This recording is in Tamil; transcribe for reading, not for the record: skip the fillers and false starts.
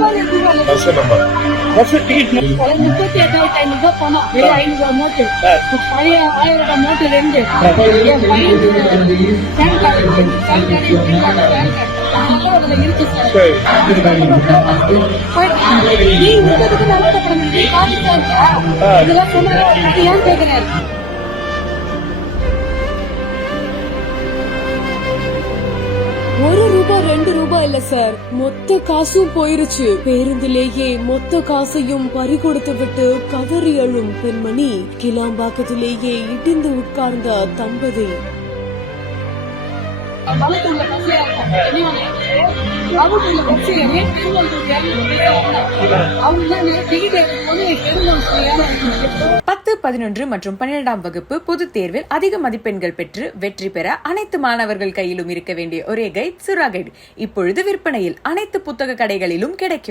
வருஷம் நம்பர் வருஷம் டிக்கெட் 38,500 பணம் 500 நோட்டு பழைய 1000 நோட்டு 2 என் பையனுக்கு இருக்கு சரி இதெல்லாம் சொன்னா ஏன் கேட்கிறேன். ₹1 ₹2 இல்ல சார், மொத்த காசும் போயிருச்சு. பேருந்திலேயே மொத்த காசையும் பறிகொடுத்து விட்டு கதறி அழும் பெண்மணி, கிளாம்பாக்கத்திலேயே இடிந்து உட்கார்ந்த தம்பதி. பத்து, 11 மற்றும் 12ஆம் வகுப்பு பொதுத் தேர்வில் அதிக மதிப்பெண்கள் பெற்று வெற்றி பெற அனைத்து மாணவர்கள் கையிலும் இருக்க வேண்டிய ஒரே கைட் சுறா கைட் இப்பொழுது விற்பனையில் அனைத்து புத்தக கடைகளிலும் கிடைக்கும்.